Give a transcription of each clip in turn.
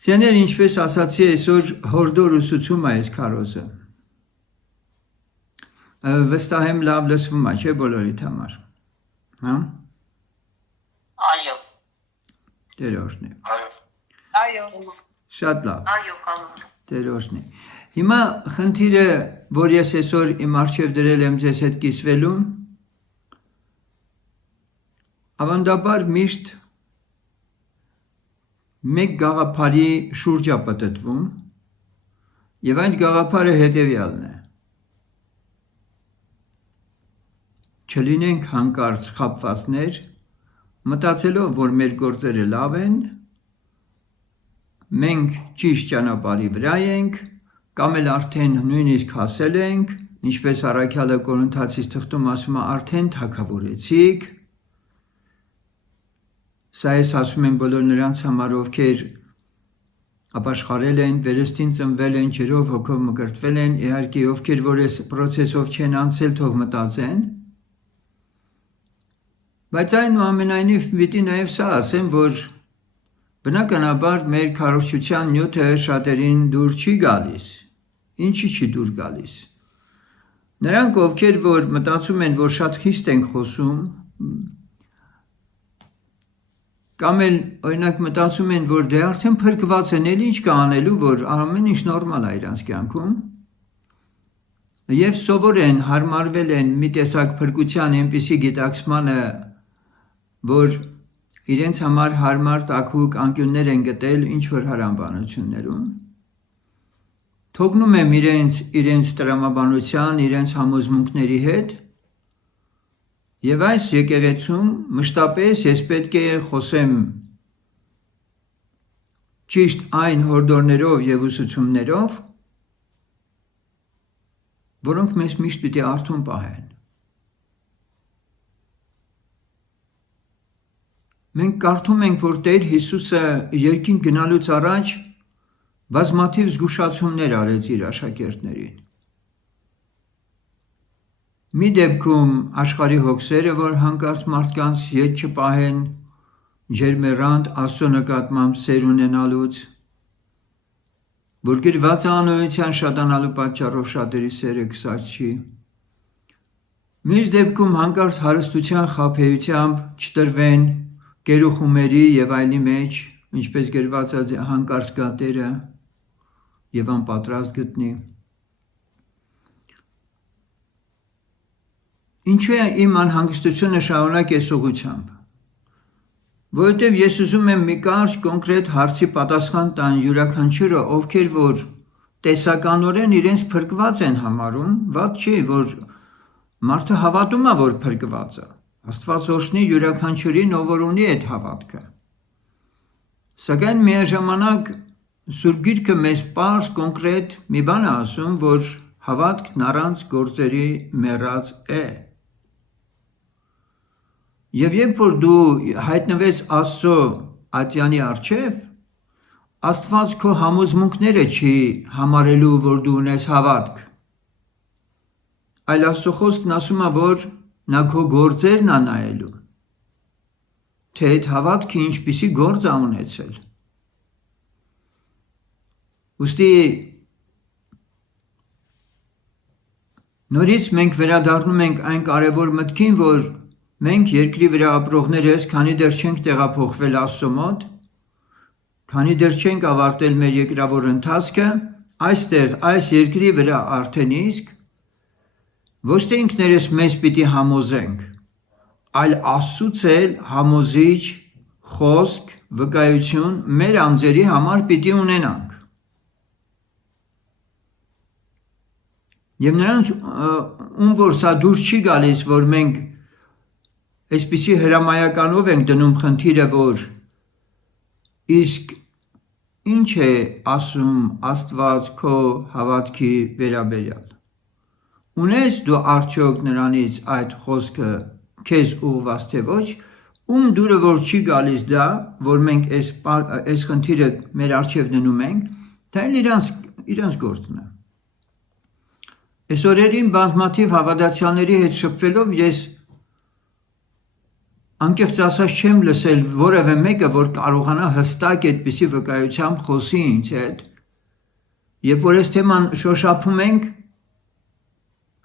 Սեներ ինչպես ասացի այսօր հորդոր ուսուցում է այս քարոզը։ Վստահ եմ լավ լսվում է, չէ՞ բոլորիդ համար։ Հա։ Այո։ Տեր օրհնի։ Այո։ Շատ լավ։ Այո, կանոն։ Տեր օրհնի։ Հիմա խնդիրը, որ ես այսօր իմ առջև դրել եմ ձեզ հետ կիսվելու, ավանդաբար միշտ մեկ գաղափարի շուրջ է պտտվում եւ այդ գաղափարը հետեւյալն է. չլինենք հանկարծ խաբվածներ, մտածելով, որ մեր գործերը լավ են, մենք ճիշտ ճանապարհի վրա ենք, կամ էլ արդեն նույնիսկ հասել ենք, ինչպես Առաքյալը Կորինթացիս թղթում ասում է, արդեն թագավորեցիք։ Սա ես ասում եմ բոլոր նրանց համար, ովքեր ապաշխարել են, վերստին ծնվել են, ջրով, հոգով մկրտվել են, իհարկե ովքեր որ այս process-ով չեն անցել, թող մտածեն։ Բայց այնուամենայնիվ պիտի նաև սա ասեմ, որ բնականաբար մեր քարոզչության նյութը շատերին դուր չի գալիս։ Ինչի չի դուր գալիս։ Նրանք, ովքեր որ մտածում են, որ շատ խիստ են խոսում, կամ էլ օրինակ մտածում են, որ դե արդեն փրկված են, էլ ինչ կա անելու, որ ամեն ինչ նորմալ է իրանց կյանքում, եւ սովոր են, հարմարվել են մի տեսակ փրկության այնպիսի գիտակցմանը, որ իրենց համար հարմար տաքուկ անկյուններ են գտել ինչ որ հարամբանություններում, թողնում եմ իրենց տրամաբանության, իրենց համոզմունքների հետ, եւ այս եկեղեցում մշտապես ես պետք է խոսեմ ճիշտ այն հորդորներով եւ ուսուցումներով, որոնք մեզ միշտ պիտի արթուն պահեն։ Մենք կարդում ենք, որ Տեր Հիսուսը երկինք գնալուց առաջ բազմաթիվ զգուշացումներ արեց իր աշակերտներին։ Մի դեպքում աշխարհի հոգսերը, որ հանկարծ մարդկանց ետ չպահեն ջերմեռանդ Աստծո նկատմամբ սեր ունենալուց, որ գրված է անօրության շատանալու պատճառով շատերի սերը կսարչի։ Մյուս դեպքում հանկարծ հարստության խաբեությամբ չտրվեն գերուխումերի եւ այլի մեջ, ինչպես գրված է հանկարծ գատերը եւ անպատրաստ գտնի։ Ինչու է իմ անհանգստությունը շարունակ այս ուղղությամբ, որովհետև ես ուզում եմ մի կարճ կոնկրետ հարցի պատասխան տան յուրաքանչյուրը, ովքեր որ տեսականորեն իրենց փրկված են համարում, ված չի, որ մարդը հավատում է, որ փրկված է, Աստված օրհնի յուրաքանչյուրին, ով որ ունի այդ հավատքը, սակայն միաժամանակ Սուրբ Գիրքը մեզ պարզ կոնկրետ մի բան է ասում, որ հավատքն առանց գործերի մեռած է։ Եվ երբ որ դու հայտնվես Աստծո ատյանի առջև, Աստված քո համոզմունքները չի համարելու, որ դու ունես հավատք, այլ Աստծո խոսքն ասում է, որ նա քո գործերն է նայելու, թե այդ հավատքը ինչպիսի գործ է ունեցել։ Ուստի նորից մենք վերադառնում ենք այն կարևոր մտքին, որ մենք երկրի վրա ապրողներս, քանի դեռ չենք տեղափոխվել Աստծո մոտ, քանի դեռ չենք ավարտել մեր երկրավոր ընթացքը, այստեղ այս երկրի վրա արդեն իսկ ոչ թե ինքներս մեզ պիտի համոզենք, այլ Աստծուց էլ համոզիչ խոսք, վկայություն մեր անձերի համար պիտի ունենանք։ Եվ նրանց ում որ սա դուր չի գալիս, որ մենք այսպիսի հրամայականով ենք դնում խնդիրը, որ իսկ ինչ է ասում Աստված քո հավատքի վերաբերյալ։ Ունես դու արդյոք նրանից այդ խոսքը քեզ ուղված թե ոչ, ում դուրը որ չի գալիս դա, որ մենք այս խնդիրը մեր առջև դնում ենք, դա էլ իրանց գործն է։ Այս օրերին բազմաթիվ հավատացյալների հետ շփվելով ես անկեղծ ասած չեմ լսել որևէ մեկը, որ կարողանա հստակ այդպիսի վկայությամբ խոսի ինձ հետ։ Երբ որ այս թեման շոշափում ենք,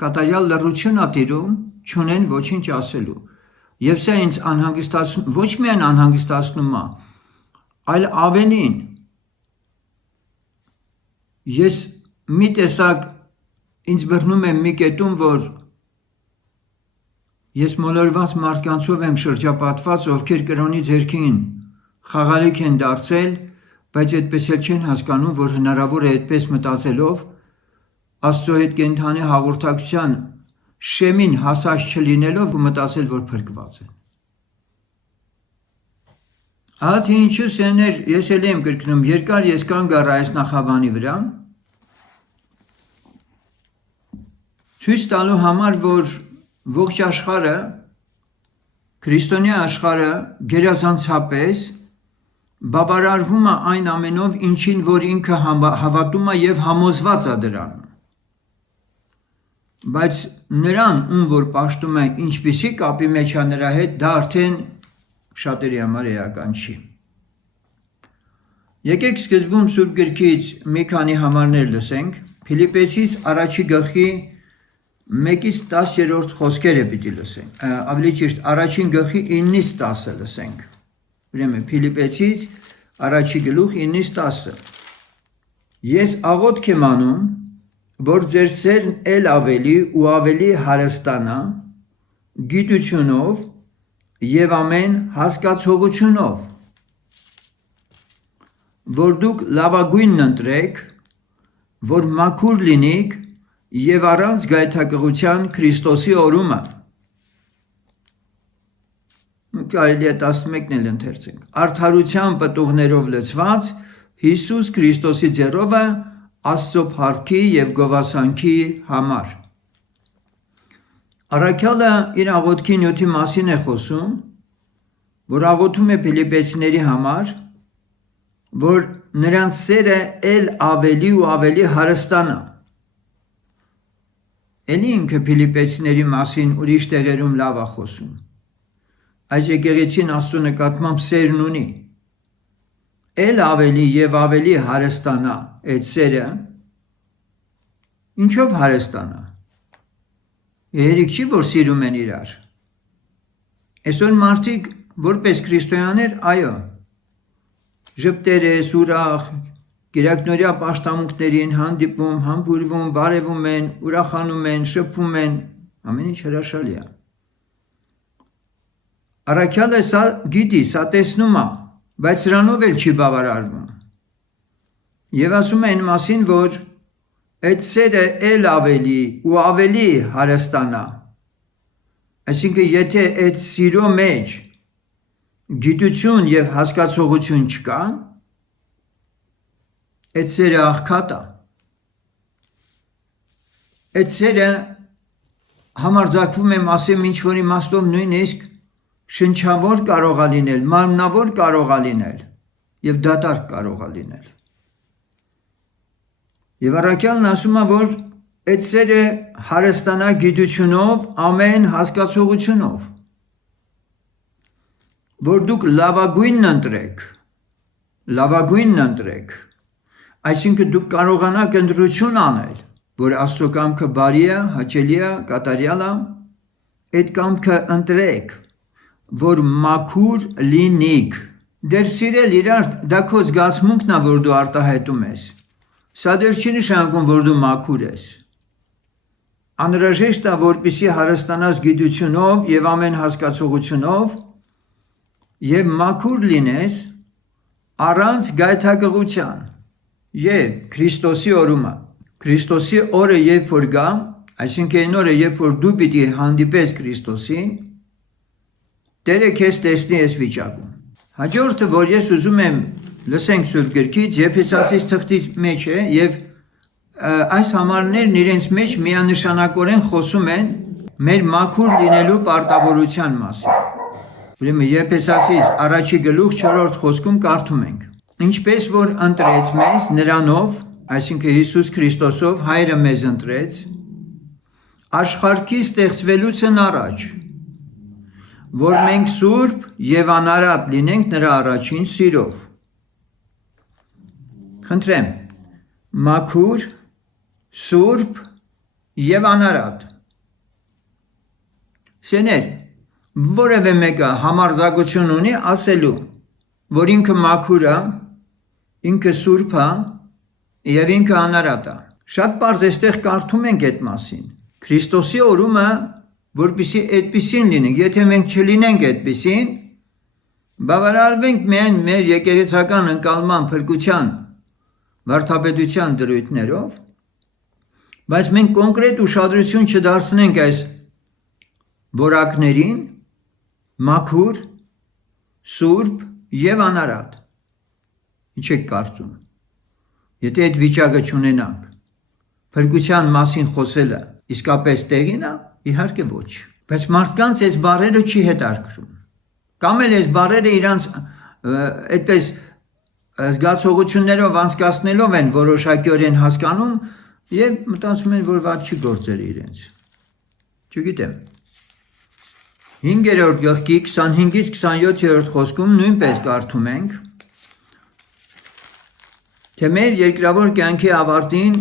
կատարյալ լռություն ա տիրում, չունեն ոչինչ ասելու։ Եվ սա ինձ անհանգստացնում, ոչ միայն անհանգստացնում է, այլ ավելին։ Ես մի տեսակ ինձ բռնում եմ մի կետում, որ ես մոլորված մարդկանցով եմ շրջապատված, ովքեր կրոնի ձեռքին խաղալիք են դարձել, բայց այդպես էլ չեն հասկանում, որ հնարավոր է այդպես մտածելով Աստծո հետ կենդանի հաղորդակցության շեմին հասած չլինելով ու մտածել, որ փրկված են։ Ահա թե ինչու սեներ, ես էլ եմ կրկնում, երկար ես կանգ առա այս նախաբանի վրա, ցույց տալու համար, որ ողջ աշխարհը, քրիստոնյա աշխարհը գերազանցապես բավարարվում է այն ամենով, ինչին որ ինքը հավատում է եւ համոզված է դրանում։ Բայց նրան, ում որ պաշտում է ինչպիսի կապի մեջ է նրա հետ, դա արդեն շատերի համար էական չի։ Եկեք սկզբում Սուրբ գրքից մի քանի համարներ լսենք։ Փիլիպպեցիս առաջի գլխի 1-ից 10-րդ խոսքերը պիտի լսենք, ավելի ճիշտ առաջին գլխի 9-ից 10-ը լսենք։ Ուրեմն Փիլիպպեցիս առաջի գլուխ 9-ից 10-ը։ Ես աղոթք եմ անում, որ ձեր սերն էլ ավելի ու ավելի հարստանա գիտությունով եւ ամեն հասկացողությունով, որ դուք լավագույնն ընտրեք, որ մաքուր լինիք եւ առանց գայթակղության Քրիստոսի օրումը։ Կարելի է 11-ն էլ ընթերցենք։ Արդարության պտուղներով լցված Հիսուս Քրիստոսի ձեռովը Աստծո փառքի եւ գովասանքի համար։ Առաքյալը իր աղոթքի նյութի մասին է խոսում, որ աղոթում է Փիլիպպեցիների համար, որ նրանց սերը էլ ավելի ու ավելի հարստանա։ Էլի ինքը Փիլիպպեցիների մասին ուրիշ տեղերում լավ է խոսում։ Այս եկեղեցին Աստծո նկատմամբ սերն ունի։ Էլ ավելի եւ ավելի հարստանա այդ սերը։ Ինչով հարստանա։ Երեք չի, որ սիրում են իրար։ Այսօր մարդիկ որպես քրիստոնյաներ, այո, ժպտերես, ուրախ, Կիրակնորյա պաշտամունքներին հանդիպում, համբուրվում, բարևում են, ուրախանում են, շփվում են, ամեն ինչ հրաշալի է։ Առաքյալը սա գիտի, սա տեսնում է, բայց սրանով էլ չի բավարարվում։ Եվ ասում է այն մասին, որ այդ սերը էլ ավելի ու ավելի հարստանա։ Այսինքն, եթե այդ սիրո մեջ գիտություն եւ հասկացողություն չկա, այդ սերը աղքատ է։ Այդ սերը համարձակվում եմ ասեմ ինչ-որ իմաստով նույնիսկ շնչավոր կարող է լինել, մարմնավոր կարող է լինել եւ դատարկ կարող է լինել։ Եվ առաքյալն ասում է, որ այդ սերը հարստանա գիտությունով, ամեն հասկացողությունով, որ դուք լավագույնն ընտրեք, այսինքն դուք կարողանաք ընտրություն անել, որ Աստծո կամքը բարի է, հաճելի է, կատարյալ է, այդ կամքը ընտրեք, որ մաքուր լինիք։ Դեր սիրել իրար, դա քո զգացմունքն է, որ դու արտահայտում ես։ Սա դեռ չի նշանակում, որ դու մաքուր ես։ Անհրաժեշտ է, որպեսզի հարստանաս գիտությունով եւ ամեն հասկացողությունով եւ մաքուր լինես առանց գայթակղության։ Եվ Քրիստոսի օրումը, Քրիստոսի օրը երբ որ գա, այսինքն այն օրը երբ որ դու պիտի հանդիպես Քրիստոսին, Տերը քեզ տեսնի այս վիճակում։ Հաջորդը, որ ես ուզում եմ լսենք Սուրբ գրքից, Եփեսացիս թղթի մեջ է եւ այս համարներն իրենց մեջ միանշանակորեն խոսում են մեր մաքուր լինելու պարտավորության մասին։ Ուրեմն Եփեսացիս առաջի գլուխ 4-րդ խոսքում կարդում ենք. Ինչպես որ ընտրեց մեզ նրանով, այսինքն Հիսուս Քրիստոսով Հայրը մեզ ընտրեց, աշխարհի ստեղծվելուց առաջ, որ մենք սուրբ եւ անարատ լինենք նրա առաջին սիրով։ Խնդրեմ, մաքուր, սուրբ եւ անարատ։ Սեներ, որևէ մեկը համարձակություն ունի ասելու, որ ինքը մաքուր է, ինքը սուրբ է եւ ինքը անարատ է։ Շատ պարզ էստեղ կարդում ենք այդ մասին։ Քրիստոսի օրումը, որպեսզի այդպեսին լինի, եթե մենք չլինենք այդպեսին, բավարարվենք միայն մեր եկեղեցական ընկալման փրկության վարդապետության դրույթներով, բայց մենք կոնկրետ ուշադրություն չդարձնենք այս որակներին, մաքուր, սուրբ եւ անարատ։ Ինչ եք կարծում։ Եթե այդ վիճակը չունենանք, փրկության մասին խոսելը իսկապես տեղին է, իհարկե ոչ։ Բայց մարդկանց այս բառերը չի հետաքրքրում։ Կամ էլ այս բառերը իրանց այդպես զգացողություններով անցկացնելով են որոշակիորեն հասկանում եւ մտածում են, որ ված չի գործել իրենց։ Չգիտեմ։ 5-րդ գլխի 25-ից 27-րդ խոսքում նույնպես կարդում ենք, թե մեր երկրավոր կյանքի ավարտին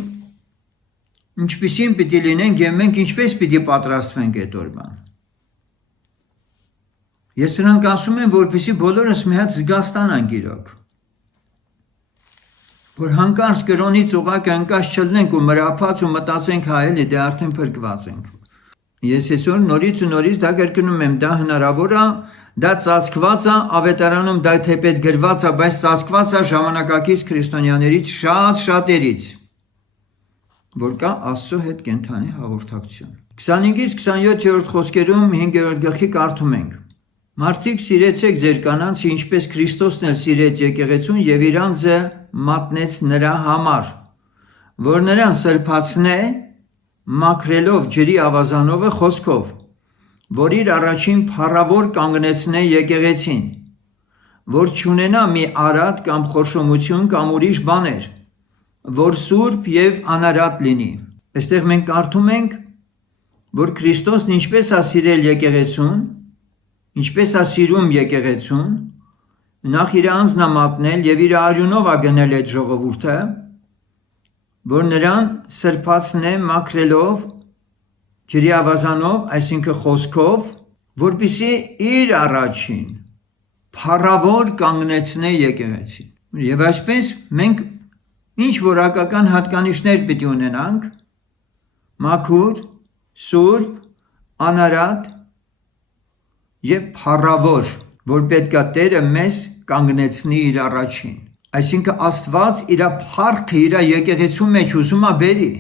ինչպիսին պիտի լինենք եւ մենք ինչպես պիտի պատրաստվենք այդ օրվան։ Ես նրանք ասում եմ, որպեսզի բոլորս մի հատ զգաստանանք իրոք, որ հանկարծ կրոնից ուղակի ընկած չլնենք ու մրափած ու մտածենք հայելի դե արդեն փրկված ենք։ Ես այսօր նորից ու նորից դա կրկնում եմ, դա հնարավոր է, դա ծածկված է, ավետարանում դա թեպետ գրված է, բայց ծածկված է ժամանակակից քրիստոնյաներից շատերից, որ կա Աստծո հետ կենթանի հաղորդակցություն։ 25-ից 27-րդ խոսքերում 5-րդ գլխի կարդում ենք. Մարդիկ սիրեցեք ձեր կանանց, ինչպես Քրիստոսն էլ սիրեց եկեղեցուն եւ իր անձը մատնեց նրա համար, որ նրան սրբացնե մաքրելով ջրի ավազանովը խոսքով, որ իր առաջին փառավոր կանգնեցնե եկեղեցին, որ չունենա մի արատ կամ խորշոմություն կամ ուրիշ բաներ, որ սուրբ եւ անարատ լինի։ Այստեղ մենք կարդում ենք, որ Քրիստոսն ինչպես է սիրել եկեղեցուն, ինչպես է սիրում եկեղեցուն, նախ իր անձն է մատնել եւ իր արյունով է գնել այդ ժողովուրդը, որ նրան սրբացնե մաքրելով ջրի ավազանով, այսինքն խոսքով, որպեսզի իր առաջին փառավոր կանգնեցնե եկեղեցին։ Եվ այսպես մենք ինչ որակական հատկանիշներ պիտի ունենանք, մաքուր, սուրբ, անարատ եւ փառավոր, որ պետքա Տերը մեզ կանգնեցնի իր առաջին։ Այսինքն Աստված իր փառքը իր եկեղեցու մեջ ուզում է բերի։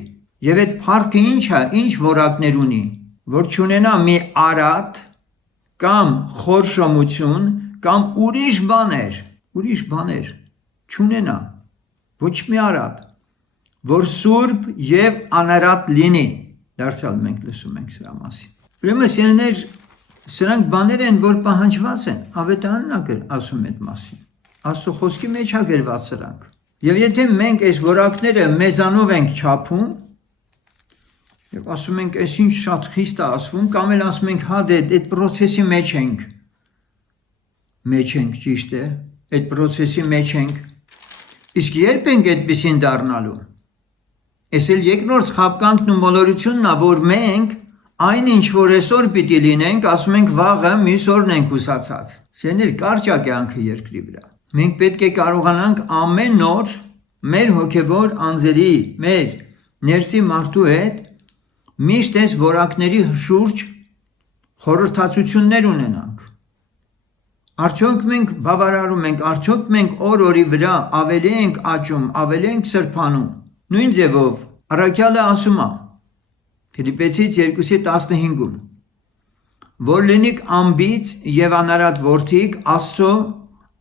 Եվ այդ փառքը ինչ է, ինչ որակներ ունի, որ չունենա մի արատ կամ խորշոմություն կամ ուրիշ բաներ չունենա, ոչ մի արատ, որ սուրբ եւ անարատ լինի։ Դարձյալ մենք լսում ենք սրա մասին։ Ուրեմն սիրելիներ, սրանք բաներ են, որ պահանջված են, ավետարանն է ասում այդ մասին։ Աստծո խոսքի մեջ է գրված սրանք։ Եվ եթե մենք այս որակները մեզանով ենք չափում, եւ ասում ենք, այս ինչ շատ խիստ է ասվում, կամ էլ ասում ենք, հա դե այդ process-ի մեջ ենք, ճիշտ է, այդ process-ի մեջ ենք։ Իսկ երբ ենք այդպեսին դառնալու։ Այս էլ երկրորդ խաբկանքն ու մոլորությունն է, որ մենք այն ինչ որ այսօր պիտի լինենք, ասում ենք վաղը մյուս օրն ենք հուսացած։ Սեներ կարճ է կյանքը երկրի վրա։ Մենք պետք է կարողանանք ամեն օր մեր հոգևոր անձերի, մեր ներսի մարդու հետ միշտ այս որակների շուրջ խորհրդածություններ ունենանք։ Արդյոք մենք բավարարում ենք, արդյոք մենք օր-օրի վրա ավելի ենք աճում, ավելի ենք սրբանում։ Նույն ձևով առաքյալը ասում է Ֆիլիպեցից 2:15-ում, որ լինիք անբիծ եւ անարատ որդիկ Աստծո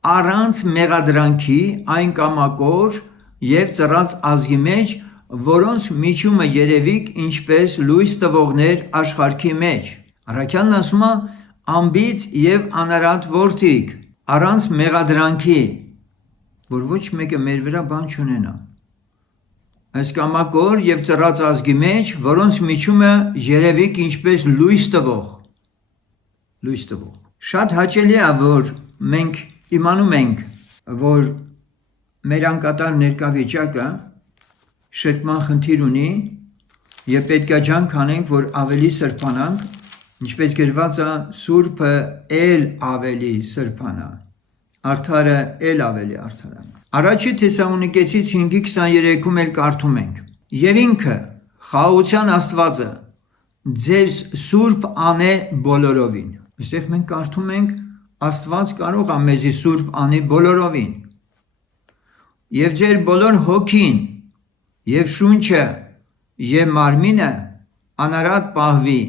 առանց մեղադրանքի այն կամակոր եւ ծռած ազգի մեջ, որոնց միջումը երևիք ինչպես լույս տվողներ աշխարհի մեջ։ Առաքյալն ասում է անբիծ եւ անարատ որդիկ առանց մեղադրանքի, որ ոչ մեկը մեր վրա բան չունենա։ Այս կամակոր եւ ծռած ազգի մեջ, որոնց միջումը երևիք ինչպես լույս տվող։ Շատ հաճելի է, որ մենք իմանում ենք, որ մեր անկատար ներկայավիճակը շտկման խնդիր ունի եւ պետք է ջանք անենք, որ ավելի սրբանանք, ինչպես գրված է Սուրբը էլ ավելի սրբանա, արդարը էլ ավելի արդարանա։ Առաջի Թեսաղոնիկեցից 5:23-ում էլ կարդում ենք. Եվ ինքը խաղաղության Աստվածը ձեզ սուրբ անե բոլորովին։ Այստեղ մենք կարդում ենք Աստված կարող է մեզի սուրբ անի բոլորովին։ Եվ ձեր բոլոր հոգին եւ շունչը եւ մարմինը անարատ պահվի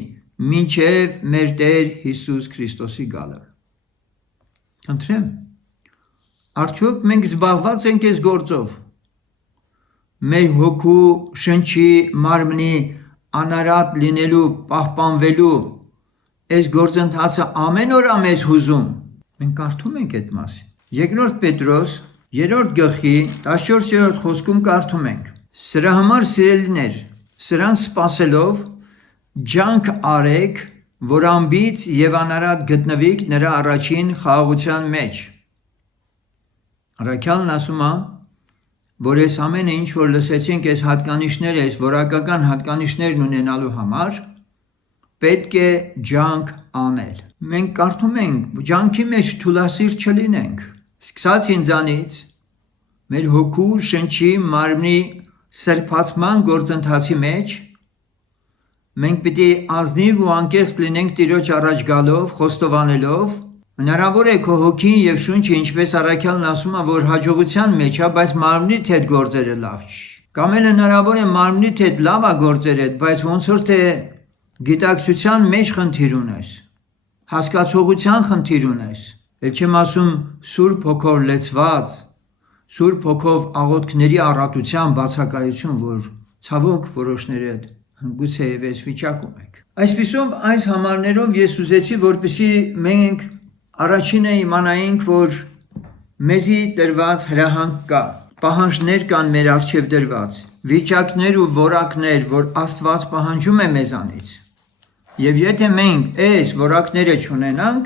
մինչև մեր Տեր Հիսուս Քրիստոսի գալը։ Խնդրեմ, արդյոք մենք զբաղված ենք այս գործով։ Մեր հոգու, շնչի, մարմնի անարատ լինելու, պահպանվելու այս գործընթացը ամեն օր է մեզ հուզում։ Մենք կարդում ենք այդ մասին։ Երկրորդ Պետրոս 3-րդ գլխի 14-րդ խոսքում կարդում ենք. Սրա համար սիրելիներ, սրան սպասելով ջանք արեք, որ անբիծ եւ անարատ գտնվիք նրա առաջին խաղաղության մեջ։ Առաքյալն ասում է, որ այս ամենը ինչ որ լսեցինք, այս հատկանիշները, այս որակական հատկանիշներն ունենալու համար պետք է ջանք անել։ Մենք կարդում ենք, ջանքի մեջ թուլասիրտ չլինենք։ Սկսած ինձանից մեր հոգու, շնչի, մարմնի սրբացման գործընթացի մեջ մենք պիտի ազնիվ ու անկեղծ լինենք Տիրոջ առաջ գալով, խոստովանելով, հնարավոր է քո հոգին եւ շունչը, ինչպես առաքյալն ասում է, որ հաջողության մեջ է, բայց մարմնիդ հետ գործերը լավ չի։ Կամ էլ հնարավոր է մարմնիդ հետ լավ է գործերը, բայց ոնց որ թե գիտակցության մեջ խնդիր ունես, հասկացողության խնդիր ունես։ Էլ չեմ ասում Սուրբ Հոգով լեցված, Սուրբ Հոգով աղոթքների առատության բացակայություն, որ ցավոք որոշները գուցե այս վիճակում եք։ Այսպիսով այս համարներով ես ուզեցի, որպեսզի մենք առաջինը իմանայինք, որ մեզի տրված հրահանգ կա, պահանջներ կան մեր առջև դրված, վիճակներ ու որակներ, որ Աստված պահանջում է մեզանից։ Եվ եթե մենք այս որակները չունենանք,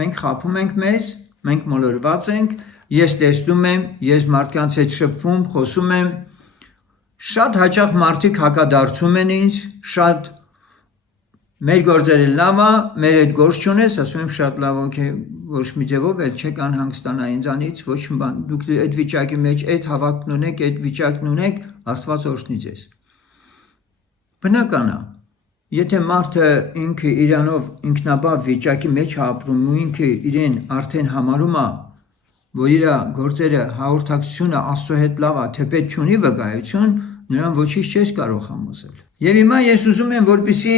մենք խաբում ենք մեզ, մենք մոլորված ենք, ես տեսնում եմ, ես մարդկանց հետ շփվում, խոսում եմ, շատ հաճախ մարդիկ հակադարձում են ինձ, շատ մեր գործերը լավ է, մեր այդ գործ չունես, ասում եմ շատ լավ, օքեյ, ոչ մի ձևով էլ չեք անհանգստանա ինձանից, ոչ մի բան, դուք այդ վիճակի մեջ այդ հավատքն ունեք, այդ վիճակն ունեք, Աստված օրհնի ձեզ։ Բնական է, եթե մարդը ինքը իրանով ինքնաբավ վիճակի մեջ ապրում ու ինքը իրեն արդեն համարում է, որ իր գործերը հաղորդակցությունը Աստծո հետ լավ է, թեպետ չունի վկայություն, նրան ոչինչ չես կարող համոզել։ Եվ հիմա ես ուզում եմ, որպեսզի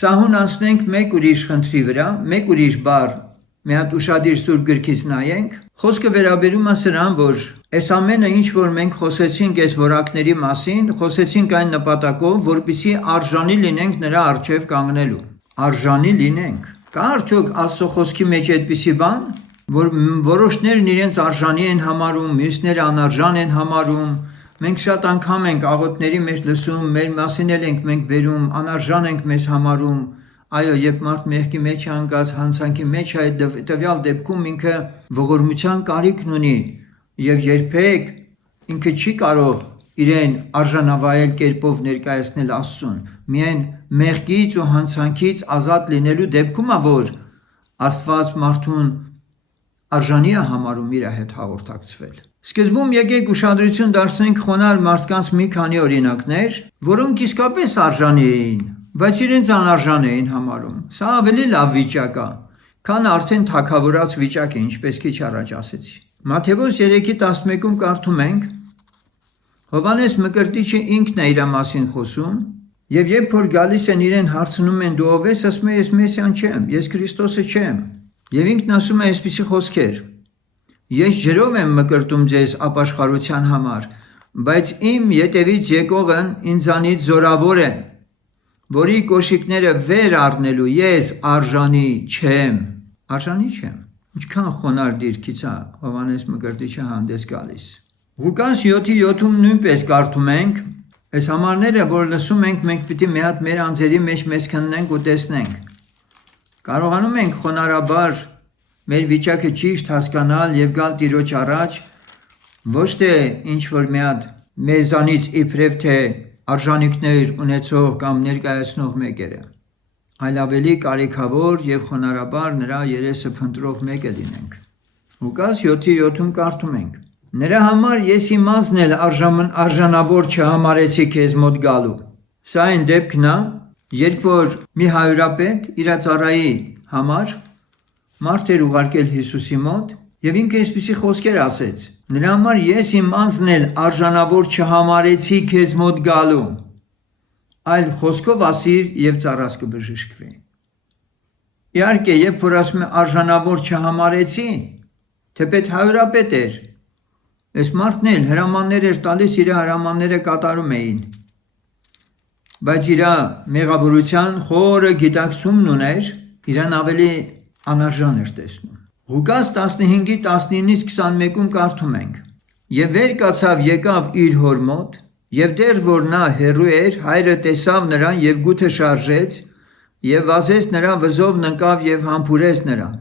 սահուն անցնենք մեկ ուրիշ խնդրի վրա, մեկ ուրիշ բառ, մի հատ ուշադիր Սուրբ գրքից նայենք։ Խոսքը վերաբերում է սրան, որ այս ամենը ինչ որ մենք խոսեցինք այս որակների մասին, խոսեցինք այն նպատակով, որպեսզի արժանի լինենք նրա առջև կանգնելու։ Արժանի լինենք։ Կա արդյոք Աստծո խոսքի մեջ այդպիսի բան, որ որոշներն իրենց արժանի են համարում, մյուսները անարժան են համարում։ Մենք շատ անգամ ենք աղոթների մեջ լսում, մեր մասին էլ ենք մենք բերում, անարժան ենք մեզ համարում։ Այո, երբ մարդ մեղքի մեջ է անկած, հանցանքի մեջ է, տվյալ դեպքում ինքը ողորմության կարիքն ունի եւ երբեք ինքը չի կարող իրեն արժանավայել կերպով ներկայացնել Աստծուն։ Միայն մեղքից ու հանցանքից ազատ լինելու դեպքում է, որ Աստված մարդուն արժանի է համարում իր հետ հաղորդակցվել։ Սկզբում եկեք ուշադրություն դարձնենք խոնարհ մարդկանց մի քանի օրինակներ, որոնք իսկապես արժանի էին, բայց իրենց անարժան էին համարում։ Սա ավելի լավ վիճակ է, քան արդեն թագավորած վիճակ է, ինչպես քիչ առաջ ասեցի։ Մատթեոս 3:11-ում կարդում ենք. Հովհաննես Մկրտիչը ինքն է իր մասին խոսում, եւ երբ որ գալիս են իրեն հարցնում են դու ով ես, ասում է ես Մեսիան չեմ, ես Քրիստոսը չեմ։ Եվ ինքն ասում է այսպիսի խոսքեր. Ես ջրով եմ մկրտում ձեզ ապաշխարության համար, բայց իմ ետևից եկողն ինձանից զորավոր է, որի կոշիկները վեր առնելու ես արժանի չեմ։ Արժանի չեմ։ Ինչքան խոնարհ դիրքից է Հովհաննես Մկրտիչը հանդես գալիս։ Ղուկաս 7:7-ում նույնպես կարդում ենք, այս համարները, որ լսում ենք, մենք պիտի մի հատ մեր անձերի մեջ մեզ քննենք ու տեսնենք։ Կարողանում ենք խոնարհաբար մեր վիճակը ճիշտ հասկանալ եւ գալ Տիրոջ առաջ ոչ թե ինչ որ մի հատ մեզանից իբրև թե արժանինքներ ունեցող կամ ներկայացնող մեկերը, այլ ավելի կարիքավոր եւ խոնարհաբար նրա երեսը փնտրող մեկը լինենք։ Ղուկաս 7:7-ում կարդում ենք. Նրա համար ես իմացն էլ արժանավոր չհամարեցի քեզ մոտ գալու։ Սա այն դեպքն է, երբ որ մի հայրապետ իր ծառայի համար մարդ էր ուղարկել Հիսուսի մոտ եւ ինքը այսպիսի խոսքեր ասեց. նրա համար ես իմ անձն էլ արժանավոր չհամարեցի քեզ մոտ գալու, այլ խոսքով ասիր եւ ծառաս կբժշկվի։ Իհարկե, երբ որ ասում է արժանավոր չհամարեցի, թեպետ հայրապետ էր, այս մարդն էլ հրամաններ էր տալիս, իր հրամանները կատարում էին, բայց իր մեղավորության խորը գիտակցումն ուներ, իրան ավելի անարժան էր տեսնում։ Ղուկաս 15:19-21-ում կարդում ենք. Եվ վեր կացավ եկավ իր հոր մոտ, եւ դեռ որ նա հեռու էր, հայրը տեսավ նրան եւ գութը շարժեց, եւ վազեց նրա վզով նկավ եւ համբուրեց նրան։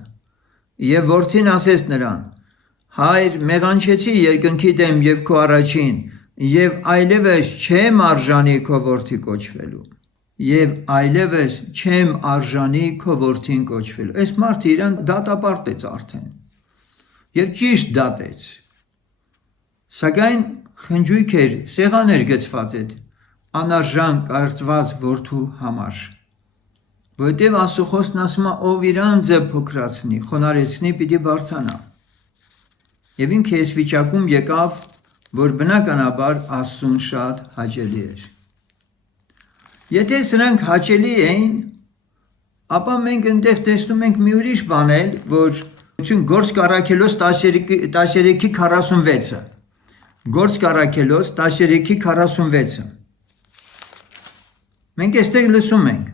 Եվ որդին ասեց նրան. հայր, մեղանչեցի երկնքի դեմ եւ քո առաջին, եւ այլևս չեմ արժանի քո որդի կոչվելու։ Եվ այլևս չեմ արժանի քո որդին կոչվելու։ Այս մարդը իրան դատապարտեց արդեն։ Եվ ճիշտ դատեց։ Սակայն խնջույք էր, սեղան էր գծված այդ անարժան կարծված որդու համար։ Որտեւ Աստծո խոսքն ասում է, ով իր անձը փոքրացնի, խոնարհեցնի, պիտի բարձրանա։ Եվ ինքը այս վիճակում եկավ, որ բնականաբար Աստծուն շատ հաճելի էր։ Եթե սրանք հաճելի էին, ապա մենք այնտեղ տեսնում ենք մի ուրիշ բան էլ, որ Գործք Առաքելոս 13:46-ը։ Գործք Առաքելոս 13:46-ը։ Մենք այստեղ լսում ենք.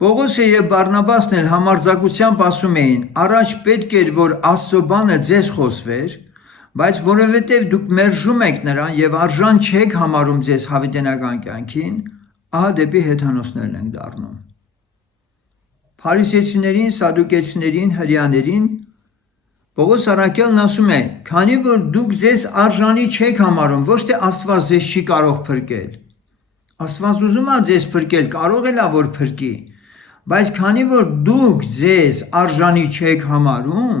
Պողոսը եւ Բարնաբասն էլ համարձակությամբ ասում էին. առաջ պետք էր, որ Աստծո բանը ձեզ խոսվեր, բայց որովհետև դուք մերժում եք նրան եւ արժան չեք համարում ձեզ հավիտենական կյանքին, ահա դեպի հեթանոսներն ենք դառնում։ Փարիսեցիներին, սադուկեցիներին, հրեաներին Պողոս առաքյալն ասում է. քանի որ դուք ձեզ արժանի չեք համարում, ոչ թե Աստված ձեզ չի կարող փրկել։ Աստված ուզում է ձեզ փրկել, կարող է լավ որ փրկի, բայց քանի որ դուք ձեզ արժանի չեք համարում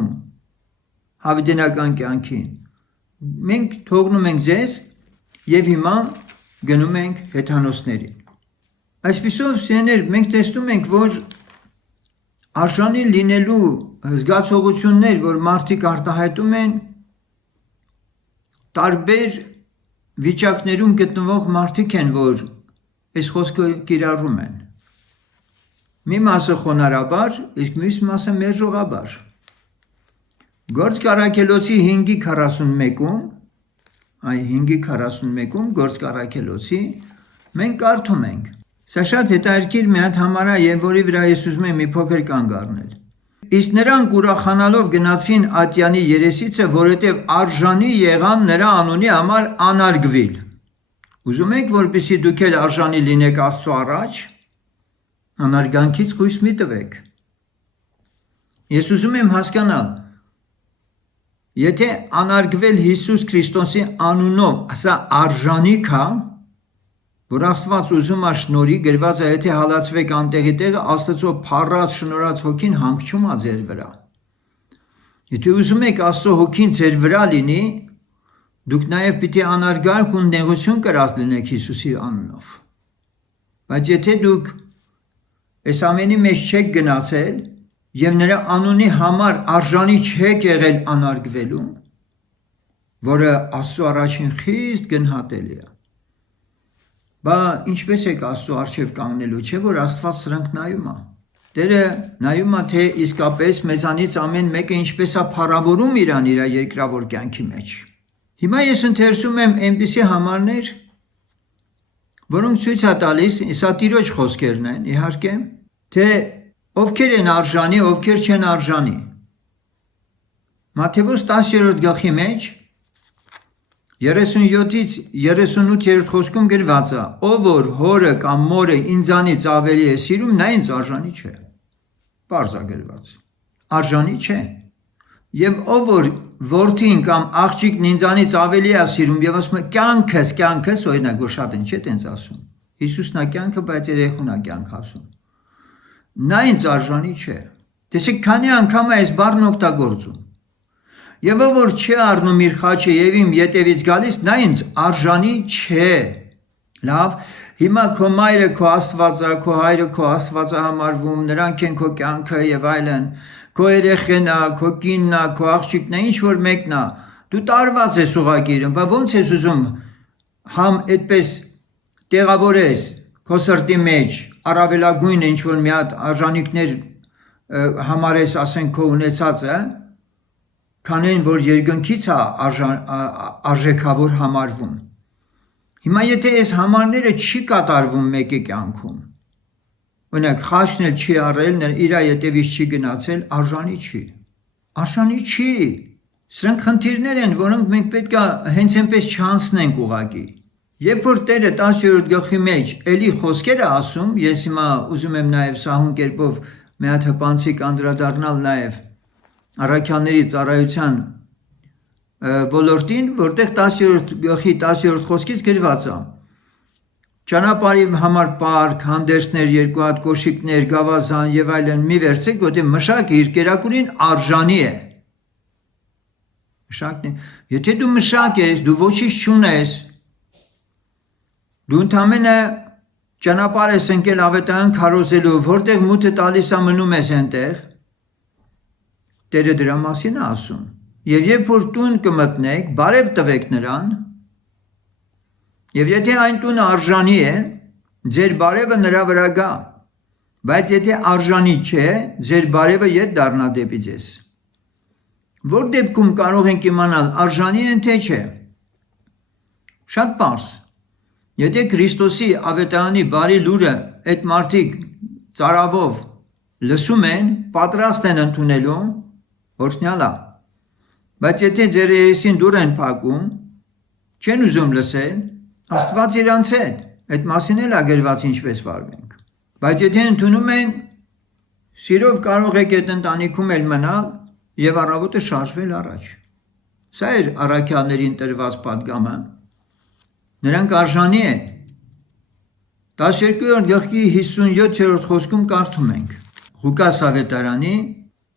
հավիտենական կյանքին, մենք թողնում ենք ձեզ եւ հիմա գնում ենք հեթանոսներին։ Այսպիսով սեներ մենք տեսնում ենք, որ արժանի լինելու զգացողություններ, որ մարդիկ արտահայտում են, տարբեր վիճակներում գտնվող մարդիկ են, որ այս խոսքը կիրառում են։ Մի մասը խոնարհաբար, իսկ մյուս մասը մերժողաբար։ Գործք Առաքելոցի 5:41-ում, այ 5:41-ում Գործք Առաքելոցի մենք կարդում ենք. Սա շատ հետաքրքիր մի հատ համար է, եւ որի վրա ես ուզում եմ մի փոքր կանգ առնել։ Իսկ նրանք ուրախանալով գնացին Ատյանի երեսիցը, որովհետև արժանի եղան նրա անունի համար անարգվիլ։ Ուզում եք, որպեսզի դուք էլ արժանի լինեք Աստծո առաջ, անարգանքից խույս մի տվեք։ Ես ուզում եմ հասկանալ, եթե անարգվել Հիսուս Քրիստոսի անունով, սա արժանիք է, որ Աստված ուզում է շնորհի, գրված է, եթե հալածվեք անտեղի տեղը, Աստծո փառած շնորհած հոգին հանգչում է ձեր վրա։ Եթե ուզում եք Աստծո հոգին ձեր վրա լինի, դուք նաև պիտի անարգարք ու նեղություն կրած լինեք Հիսուսի անունով։ Բայց եթե դուք այս ամենի մեջ չեք գնացել եւ նրա անունի համար արժանի չեք եղել անարգվելու, որը Աստծո առաջին խիստ գնահատելի է։ Բա ինչպես եք Աստծո առջև կանգնելու, չէ՞ որ Աստված սրանք նայում է։ Տերը նայում է, թե իսկապես մեզանից ամեն մեկը ինչպես է փառավորում իրան իր երկրավոր կյանքի մեջ։ Հիմա ես ընթերցում եմ այնպիսի համարներ, որոնք ցույց է տալիս, սա Տիրոջ խոսքերն են, իհարկե, թե ովքեր են արժանի, ովքեր չեն արժանի։ Մատթեոս 10-րդ գլխի մեջ 37-ից 38-րդ խոսքում գրված է. ով որ հորը կամ մորը ինձանից ավելի է սիրում, նա ինձ արժանի չէ։ Պարզագրված։ Արժանի չէ։ Եվ ով որ որդին կամ աղջիկն ինձանից ավելի է սիրում եւ ասում է կյանքս, օրինակ որ շատ են չէ տենց ասում։ Հիսուսն է կյանքը, բայց երեխուն է կյանք ասում։ Նա ինձ արժանի չէ։ Տեսեք, քանի անգամ է այս բառն օգտագործում։ Եվ ով որ չի առնում իր խաչը եւ իմ ետևից գալիս, նա ինձ արժանի չէ։ Լավ, հիմա քո մայրը քո Աստվածը, քո հայրը քո Աստվածը համարվում, նրանք են քո կյանքը եւ այլն, քո երեխեն է, քո կինն է, քո աղջիկն է, ինչ որ մեկն է, դու տարված ես ուղղակի, բայց ո՞նց ես ուզում համ այդպես տեղավորես քո սրտի մեջ առավելագույն ինչ որ մի հատ արժանինքներ համարես, ասենք քո ունեցածը, քանեն որ երկնքից է արժեքավոր համարվում։ Հիմա եթե այս համարները չի կատարվում մեկի կյանքում, օրինակ խաչն էլ չի առել, իր ետևից չի գնացել, արժանի չի։ Արժանի չի։ Սրանք խնդիրներ են, որոնք մենք պետք է հենց այնպես չանցնենք ուղղակի։ Երբ որ Տերը 10-րդ գլխի մեջ էլի խոսքեր է ասում, ես հիմա ուզում եմ նաև սահուն կերպով մի հատ հպանցիկ անդրադառնալ նաև առաքյալների ծառայության ոլորտին, որտեղ 10-րդ գլխի 10-րդ խոսքից գրված է. ճանապարհի համար պարկ, հանդերձներ, երկու հատ կոշիկներ, գավազան եւ այլն մի վերցեք, որտեղ մշակը իր կերակուրին արժանի է։ Մշակն է։ Եթե դու մշակ ես, դու ոչինչ չունես, դու ընդամենը ճանապարհ ես ընկել ավետարան քարոզելու, որտեղ մութը տալիս է մնում ես այնտեղ, Տերը դրա մասին է ասում։ Եվ երբ որ տուն կմտնեք, բարև տվեք նրան, եւ եթե այն տունը արժանի է, ձեր բարևը նրա վրա գա, բայց եթե արժանի չէ, ձեր բարևը ետ դառնա դեպի ձեզ։ Որ դեպքում կարող ենք իմանալ արժանի են թե չէ։ Շատ պարզ։ Եթե Քրիստոսի ավետարանի բարի լուրը այդ մարդիկ ծարավով լսում են, պատրաստ են ընդունելու, օրհնյալ է։ Բայց եթե ձեր երեսին դուր են փակում, չեն ուզում լսել, Աստված իրանց հետ, այդ մասին էլ է գրված ինչպես վարվենք։ Բայց եթե ընդունում են, սիրով կարող եք այդ ընտանիքում էլ մնալ եւ առավոտը շարժվել առաջ։ Սա էր առաքյալներին տրված պատգամը։ Նրանք արժանի են։ 12-րդ գլխի 57-րդ խոսքում կարդում ենք. Ղուկաս ավետարանի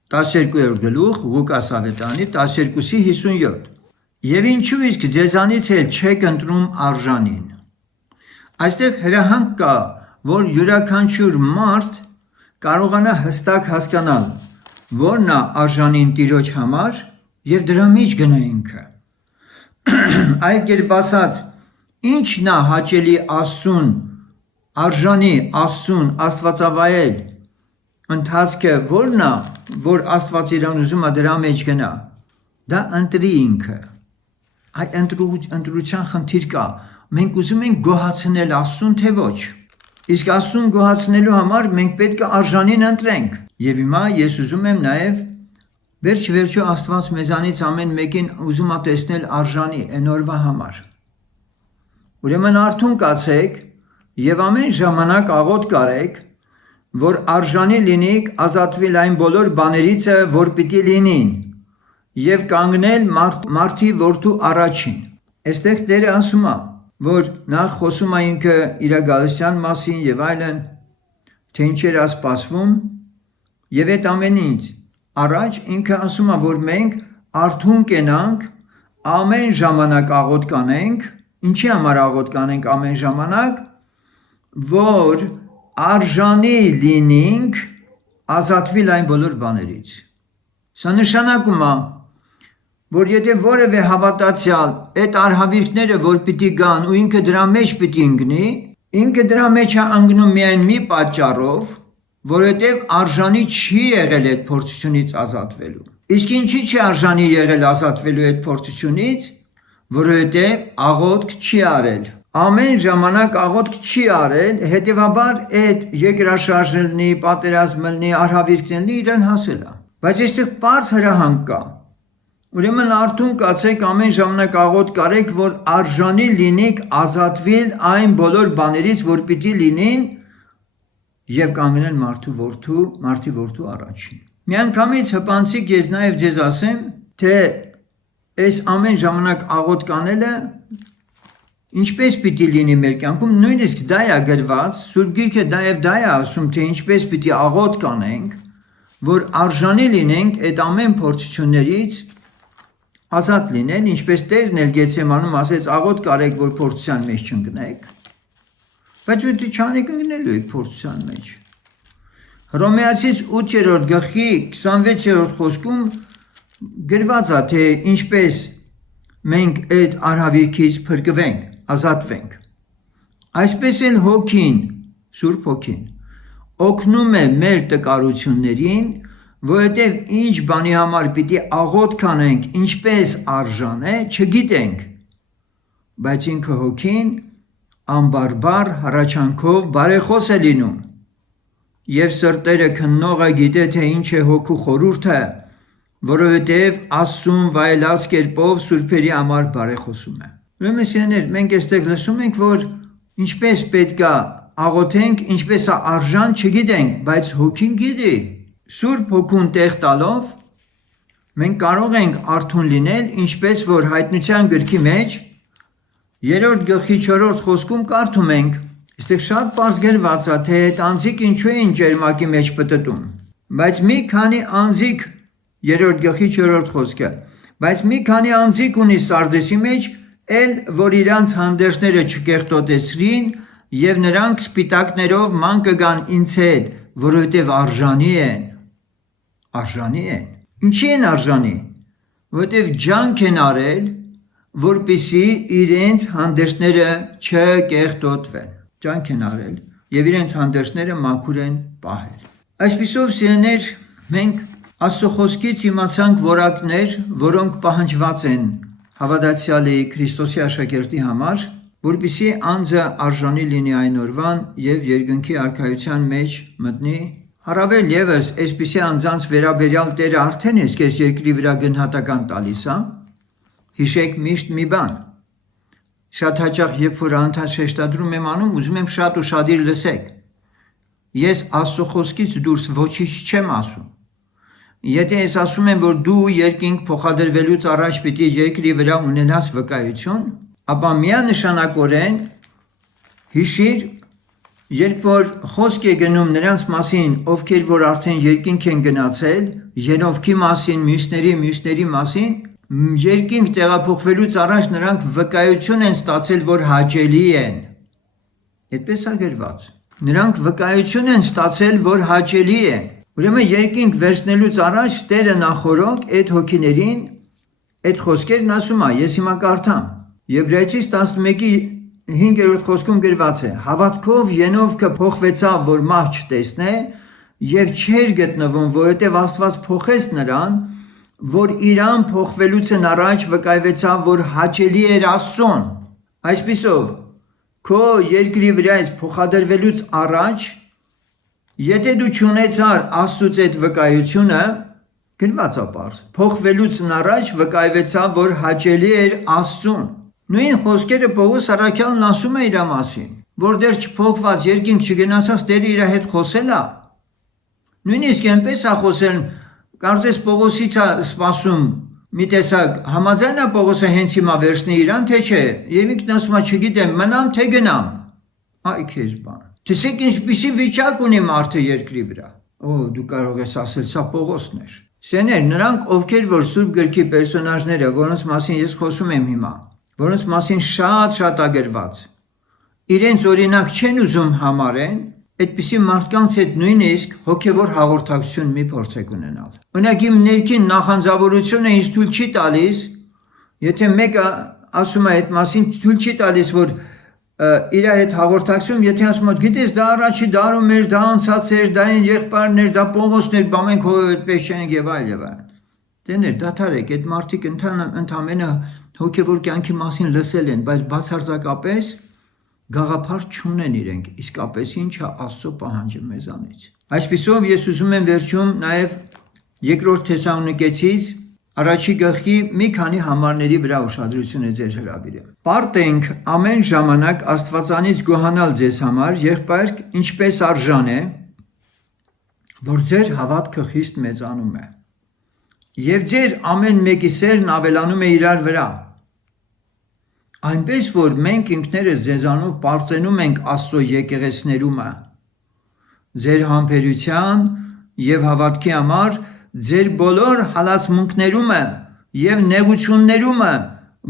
12-րդ գլուխ, Ղուկաս ավետարանի 12:57 Եվ ինչու իսկ ձեզանից էլ չեք ընտրում արժանին։ Այստեղ հրահանգ կա, որ յուրաքանչյուր մարդ կարողանա հստակ հասկանալ, որն է արժանին Տիրոջ համար եւ դրա մեջ գնա ինքը։ Այլ կերպ ասած, ինչն է հաճելի Աստծուն, արժանի Աստծուն աստվածավայել, ընթացքը որն է, որ Աստված իրան ուզում է դրա մեջ գնա, դա ընտրի ինքը։ Այդ ընտրության խնդիր կա, մենք ուզում ենք գոհացնել Աստծուն, թե ոչ։ Իսկ Աստծուն գոհացնելու համար մենք պետք է արժանին ընտրենք։ Եվ հիմա ես ուզում եմ նաև վերջ-վերջո Աստված մեզանից ամեն մեկին ուզում է տեսնել արժանի այն օրվա համար։ Ուրեմն արթուն կացեք եւ ամեն ժամանակ աղոթք արեք, որ արժանի լինիք ազատվել այն բոլոր բաներից, որ պիտի լինին, եւ կանգնել մարդի որդու առաջին։ Այստեղ Տերը ասում է, որ նախ խոսում է ինքը իր գալստյան մասին եւ այլն, թե ինչեր է սպասվում, եւ այդ ամենից առաջ ինքը ասում է, որ մենք արթուն կենանք, ամեն ժամանակ աղոթք կանենք, ինչի համար աղոթք կանենք ամեն ժամանակ, որ արժանի լինենք ազատվել այն բոլոր բաներից։ Սա նշանակում է, որ եթե որևէ հավատացյալ այդ արհավիրքները, որ պիտի գան ու ինքը դրա մեջ պիտի ընկնի, ինքը դրա մեջ է ընկնում միայն մի պատճառով, որովհետև արժանի չի եղել այդ փորձությունից ազատվելու։ Իսկ ինչի՞ չի արժանի եղել ազատվելու այդ փորձությունից, որովհետև աղոթք չի արել։ Ամեն ժամանակ աղոթք չի արել, հետևաբար այդ երկրաշարժ լինի, պատերազմ լինի, արհավիրքներ լինի, իրեն հասել է։ Բայց այստեղ պարզ հրահանգ կա։ Ուրեմն արթուն կացեք, ամեն ժամանակ աղոթք կարեք, որ արժանի լինիք ազատվել այն բոլոր բաներից, որ պիտի լինին, եւ կանգնել մարդի որդու առաջին։ Միանգամից հպանցիկ ես նաեւ ձեզ ասեմ, թե այս ամեն ժամանակ աղոտ կանելը ինչպես պիտի լինի մեր կյանքում, նույնիսկ դա է գրված, Սուրբ Գիրքը դա է ասում, թե ինչպես պիտի աղոտ կանենք, որ արժանի լինենք այդ ամեն փորձություններից ազատ լինեն, ինչպես Տերն էլ Գեթսեմանում ասեց, աղոտ կարեք, որ փորձության մեջ չընկնեք, բայց դու չանեք ընկնելու եք փորձության մեջ։ Հռոմեացիս 8-րդ գլխի 26-րդ խոսքում գրված է, թե ինչպես մենք այդ արհավիրքից փրկվենք, ազատվենք։ Այսպես էլ հոգին, Սուրբ Հոգին, օգնում է մեր տկարություններին, որովհետև ինչ բանի համար պիտի աղոտ կանենք, ինչպես արժան է, չգիտենք, բայց ինքը Հոգին անբարբար հառաչանքով բարեխոս է լինում, եւ սրտերը քննողը գիտե, թե ինչ է հոգու խորհուրդը, որովհետև Աստծուն վայելած կերպով սուրբերի համար բարեխոսում է։ Ուրեմն սիրելիներ, մենք այստեղ լսում ենք, որ ինչպես պետք է աղոթենք, ինչպես է արժան չգիտենք, բայց Հոգին գիտի։ Սուրբ Հոգուն տեղ տալով մենք կարող ենք արթուն լինել, ինչպես որ Հայտնության գրքի մեջ 3-րդ գլխի 4-րդ խոսքում կարդում ենք, այստեղ շատ պարզ գրված է, թե այդ անձիկ ինչու են ջերմակի մեջ պտտում, բայց մի քանի անձիկ 3-րդ գլխի 4-րդ խոսքը, բայց մի քանի անձիկ ունի Սարդեսի մեջ, էլ որ իրանց հանդերձները չկեղտոտեցրին, եւ նրանք սպիտակներով ման կգան ինձ հետ, որովհետև արժանի են։ Արժանի են։ Ինչի են արժանի? Որովհետև ջանք են արել, որպեսզի իրենց հանդերձները չկեղտոտվեն։ Ջանք են արել եւ իրենց հանդերձները մաքուր են պահել։ Այսպիսով սիրելիներ, մենք Աստծո խոսքից իմացանք որակներ, որոնք պահանջված են հավատացյալի Քրիստոսի աշակերտի համար, որպեսզի անձը արժանի լինի այն օրվան եւ երկնքի արքայության մեջ մտնի։ Հարավել եւս այսպիսի անձանց վերաբերյալ Տերը արդեն այս երկրի վրա գնահատական տալիս է։ Հիշեք միշտ մի բան։ Շատ հաճախ, երբ որ անընդհատ շեշտադրում եմ անում, ուզում եմ շատ ուշադիր լսեք։ Ես Աստծո խոսքից դուրս ոչինչ չեմ ասում։ Եթե ես ասում եմ, որ դու երկինք փոխադրվելուց առաջ պիտի երկրի վրա ունենաս վկայություն, ապա միանշանակորեն հիշիր, երբ որ խոսք է գնում նրանց մասին, ովքեր որ արդեն երկինք են գնացել, Ենովքի մասին, մյուսների մասին, երկինք տեղափոխվելուց առաջ նրանք վկայություն են ստացել, որ հաճելի են։ Այդպես է գրված։ Նրանք վկայություն են ստացել, որ հաճելի են։ Ուրեմն երկինք վերցնելուց առաջ Տերը նախորոք այդ հոգիներին այդ խոսքերն ասում է, ես հիմա կարդամ։ Եբրայեցիս 11-ի 5-րդ խոսքում գրված է. հավատքով Ենովքը փոխվեցավ, որ մահ չտեսնե, եւ չէր գտնվում, որովհետեւ Աստված փոխեց նրան, որ իրան փոխվելուց են առաջ վկայվեցավ, որ հաճելի էր Աստծուն։ Այսպիսով, քո երկրի վրայից փոխադրվելուց առաջ, եթե դու չունեցար Աստծուց այդ վկայությունը, գրված է պարզ, փոխվելուց առաջ վկայվեցավ, որ հաճելի էր Աստծուն։ Նույն խոսքերը Պողոս առաքյալն ասում է իր մասին, որ դեռ չփոխված երկինք չգնացած Տերը իր հետ խոսել է։ Նույնիսկ այնպես է խոսել, կարծես Պողոսից է սպասում մի տեսակ, համաձայն է Պողոսը հենց հիմա վերցնի իրան, թե չէ, եւ ինքն ասում է, չգիտեմ, մնամ թե գնամ։ Այ քեզ բան։ Տեսեք ինչպիսի վիճակ ունի մարդը երկրի վրա։ Օ, դու կարող ես ասել, սա Պողոսն էր։ Սեներ, նրանք, ովքեր որ Սուրբ գրքի պերսոնաժները, որոնց մասին ես խոսում եմ հիմա, որոնց մասին շատ ագրված, իրենց օրինակ չեն ուզում համարեն, այդպիսի մարդկանց հետ նույնիսկ հոգևոր հաղորդակցություն մի փորձեք ունենալ։ Օրինակ իմ ներքին նախանձավորությունը ինձ թույլ չի տալիս, եթե մեկը ասում է այդ մասին, թույլ չի տալիս, որ իր հետ հաղորդակցում, եթե ասում է, գիտես, դա առաջի դարում էր, դա անցած էր, դա այն եղբայրներ, դա Պողոսներ, բա մենք այդպես չենք եւ այլ։ Տեներ, դադարեք, այդ մարդիկ ընդամենը հոգևոր կյանքի մասին լսել են, բայց բացարձակապես գաղափար չունեն իրենք, իսկապես ինչ է Աստծո պահանջը մեզանից։ Այսպիսով ես ուզում եմ վերջում նաև 2-րդ Թեսաղոնիկեցիս Առաջի գլխի մի քանի համարների վրա ուշադրություն է ձեր հրավիրեմ։ Պարտենք ամեն ժամանակ Աստվածանից գոհանալ ձեզ համար, եղբայր, ինչպես արժան է, որ ձեր հավատքը խիստ մեծանում է, եւ ձեր ամեն մեկի սերն ավելանում է իրար վրա, այնպես որ մենք ինքներս ձեզանով պարծենում ենք Աստծո եկեղեցներումը, ձեր համբերության եւ հավատքի համար, ձեր բոլոր հալածմունքներումը եւ նեղություններումը,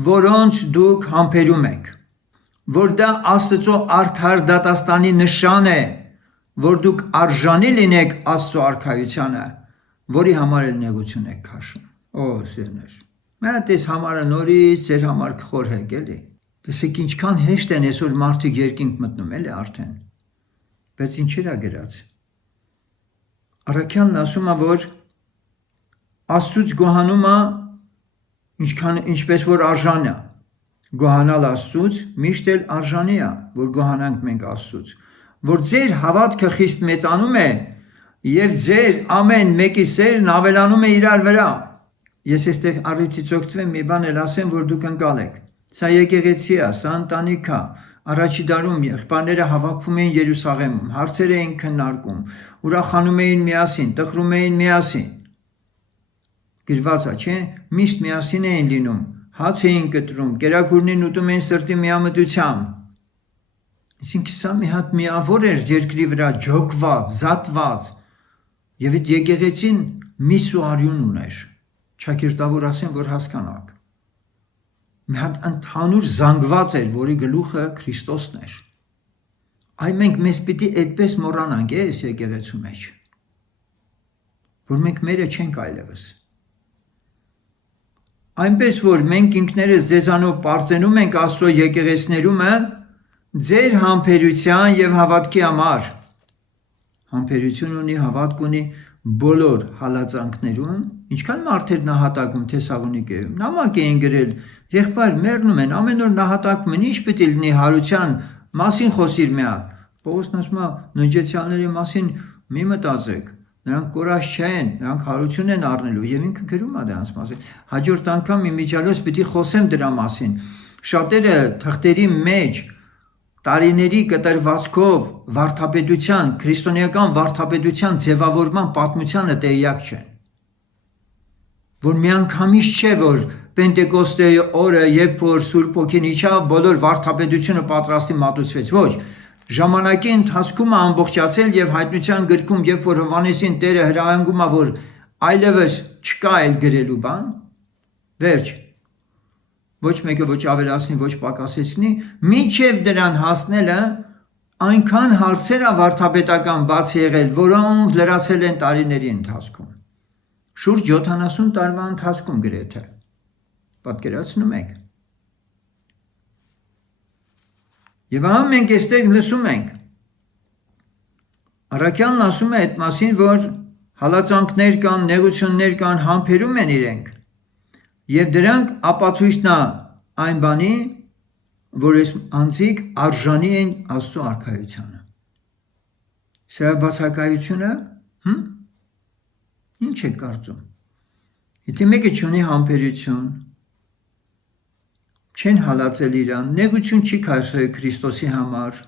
որոնց դուք համբերում եք, որ դա Աստծո արդար դատաստանի նշան է, որ դուք արժանի լինեք Աստծո արքայությանը, որի համար էլ նեղություն եք քաշում։ Օ, սիրներ, մենք այս համարը նորից ձեր համար կխորհեք, էլի։ Տեսեք ինչքան հեշտ են այսօր մարդիկ երկինք մտնում, էլի արդեն։ Բայց ինչի՞ է գրած։ Առաքյալն ասում է, որ Աստծուց գոհանումը ինչպես որ արժան է, գոհանալ Աստծուց միշտ էլ արժանի է, որ գոհանանք մենք Աստծուց, որ ձեր հավատքը խիստ մեծանում է եւ ձեր ամեն մեկի սերն ավելանում է իրար վրա։ Ես այստեղ առիթից օգտվեմ մի բան էլ ասեմ, որ դուք ընկալ եք։ Սա եկեղեցի է, սա ընտանիք է։ Առաջի դարում եղբայրները հավաքվում էին Երուսաղեմում, հարցեր էին քննարկում, ուրախանում էին միասին, տխրում էին միասին։ Գրված է, չէ՞, միշտ միասին էին լինում, հաց էին կտրում, կերակուրնին ուտում էին սրտի միամտությամբ։ Այսինքն սա մի հատ միավոր էր երկրի վրա ջոկված, զատված, եւ այդ եկեղեցին միս ու արյուն ուներ։ Չակերտավոր ասեն, որ հասկանաք։ Մի հատ ընդհանուր զանգված էր, որի գլուխը Քրիստոսն էր։ Այ մենք մեզ պիտի այդպես մոռանանք, այս եկեղեցու մեջ, որ մենք մերը չենք այլևս։ Այնպես որ մենք ինքներս ձեզանով պարծենում ենք Աստծո եկեղեցներումը ձեր համբերության եւ հավատքի համար։ Համբերություն ունի, հավատք ունի բոլոր հալածանքներում, ինչքան մարդեր նահատակում Թեսաղոնիկեում, նամակ էին գրել, եղբայր մեռնում են, ամեն օր նահատակում են, ինչ պիտի լինի հարության մասին խոսիր մի հատ։ Պողոսն ասում է, նոյջեցյալների մասին մի մտածեք, նրանք կորած չեն, նրանք հարություն են առնելու, եւ ինքը գրում է դրանց մասին։ Հաջորդ անգամ իմիջիալոց պիտի խոսեմ դրա մասին։ Շատերը թղթերի մեջ տարիների կտրվածքով վարդապետության, քրիստոնեական վարդապետության ձևավորման պատմությանը տեղյակ չեն։ Որ միանգամից չէ, որ Պենտեկոստեի օրը, երբ որ Սուրբ Օքին իջավ, բոլոր վարդապետությունը պատրաստի մատուցվեց։ Ոչ, ժամանակի ընթացքում է ամբողջացել եւ հայտնության գրքում, երբ որ Հովհաննեսին Տերը հրահանգում է, որ այլևս չկա այլ գրելու բան, վերջ։ Ոչ մեկը ոչ ավելացնի, ոչ պակասեցնի, մինչև դրան հասնելը այնքան հարցեր է վարդապետական բաց եղել, որոնք լրացել են տարիների ընթացքում։ Շուրջ 70 տարվա ընթացքում գրեթե։ Պատկերացնում եք։ Եվ ահա մենք այստեղ լսում ենք։ Առաքյալն ասում է այդ մասին, որ հալածանքներ կան, նեղություններ կան, համբերում են իրենք։ Եվ դրանք ապացույցն է այն բանի, որ այս անձիկ արժանի են Աստծո արքայությանը։ Սրա բացակայությունը, ինչ է կարծում։ Եթե մեկը չունի համբերություն, չեն հալածել իրան, նեղություն չի քաշել Քրիստոսի համար,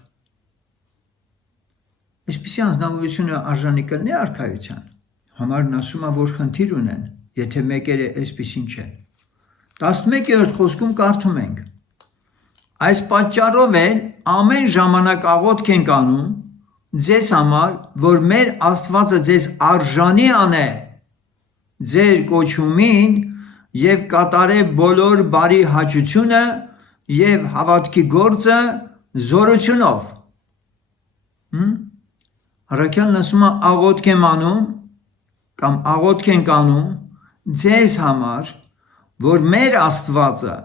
այսպիսի անձնավորությունը արժանի կլինի արքայության։ Համարն ասում է, որ խնդիր ունեն, եթե մեկերը այսպիսին չեն։ 11-րդ խոսքում կարդում ենք. Այս պատճառով էլ ամեն ժամանակ աղոթք ենք անում ձեզ համար, որ մեր Աստվածը ձեզ արժանի անե ձեր կոչումին եւ կատարե բոլոր բարի հաճությունը եւ հավատքի գործը զորությունով։ Առաքյալն ասում է աղոթք եմ անում կամ աղոթք ենք անում ձեզ համար, որ մեր Աստվածը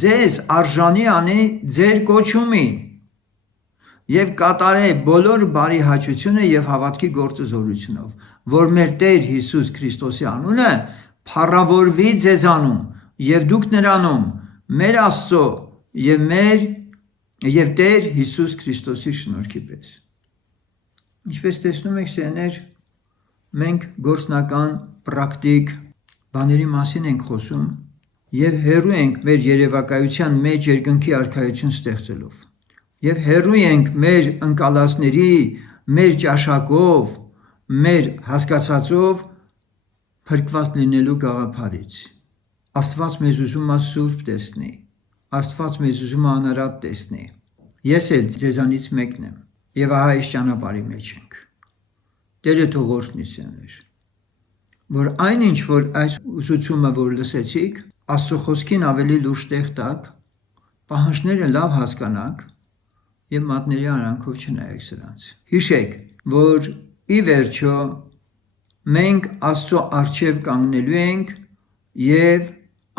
ձեզ արժանի անի ձեր կոչումին եւ կատարե բոլոր բարի հաճությունը եւ հավատքի գործը զորությունով, որ մեր Տեր Հիսուս Քրիստոսի անունը փառավորվի ձեզանում եւ դուք նրանում մեր Աստծո եւ Տեր Հիսուս Քրիստոսի շնորհքի պես։ Ինչպես տեսնում եք, սերներ, մենք գործնական պրակտիկ բաների մասին ենք խոսում եւ հերու ենք մեր երևակայության մեջ երկնքի արքայություն ստեղծելով եւ հերու ենք մեր ընկալածների, մեր ճաշակով, մեր հասկացածով փրկված լինելու գաղափարից։ Աստված մեզ ուզում է սուրբ տեսնի, Աստված մեզ ուզում է անարատ տեսնի։ Ես էլ ձեզանից մեկն եմ եւ ահա այս ճանապարհի մեջ ենք։ Տերը թող օրհնի ձեզ, որ այնինչ որ այս ուսուցումը որ լսեցիք, Աստծո խոսքին ավելի լուրջ տեղ տաք, պահանջները լավ հասկանաք եւ մատների արանքով չնայեք սրանց։ Հիշեք, որ ի վերջո մենք Աստծո առջև կանգնելու ենք եւ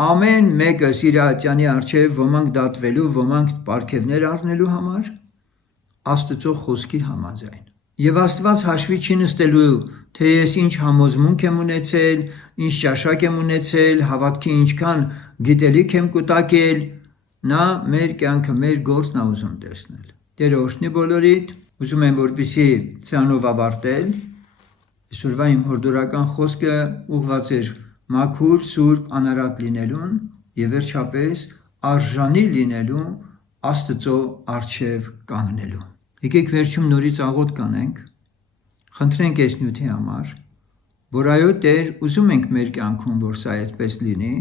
ամեն մեկս իր ատյանի առջև ոմանք դատվելու, ոմանք պարգևներ առնելու համար Աստծո խոսքի համաձայն։ Եվ Աստված հաշվի չի նստելու, թե ես ինչ համոզմունք եմ ունեցել, ինչ ճաշակ եմ ունեցել, հավատքի ինչքան գիտելիք եմ կուտակել, նա մեր կյանքը, մեր գործն է ուզում տեսնել։ Տերը օրհնի բոլորիդ, ուզում եմ որպեսզի սրանով ավարտել, այսօրվա իմ հորդորական խոսքը ուղղված էր մաքուր, սուրբ, անարատ լինելուն եւ վերջապես արժանի լինելու Աստծո առջև կանգնելու։ Եկեք վերջում նորից աղոթք կանենք, խնդրենք այս նյութի համար, որ այո Տեր, ուզում ենք մեր կյանքում, որ սա այդպես լինի,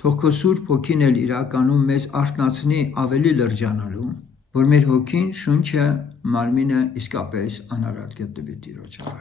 թող քո Սուրբ Հոգին էլ իրականում մեզ արթնացնի ավելի լրջանալու, որ մեր հոգին, շունչը, մարմինը իսկապես անարատ գտնվի Տիրոջ առաջ։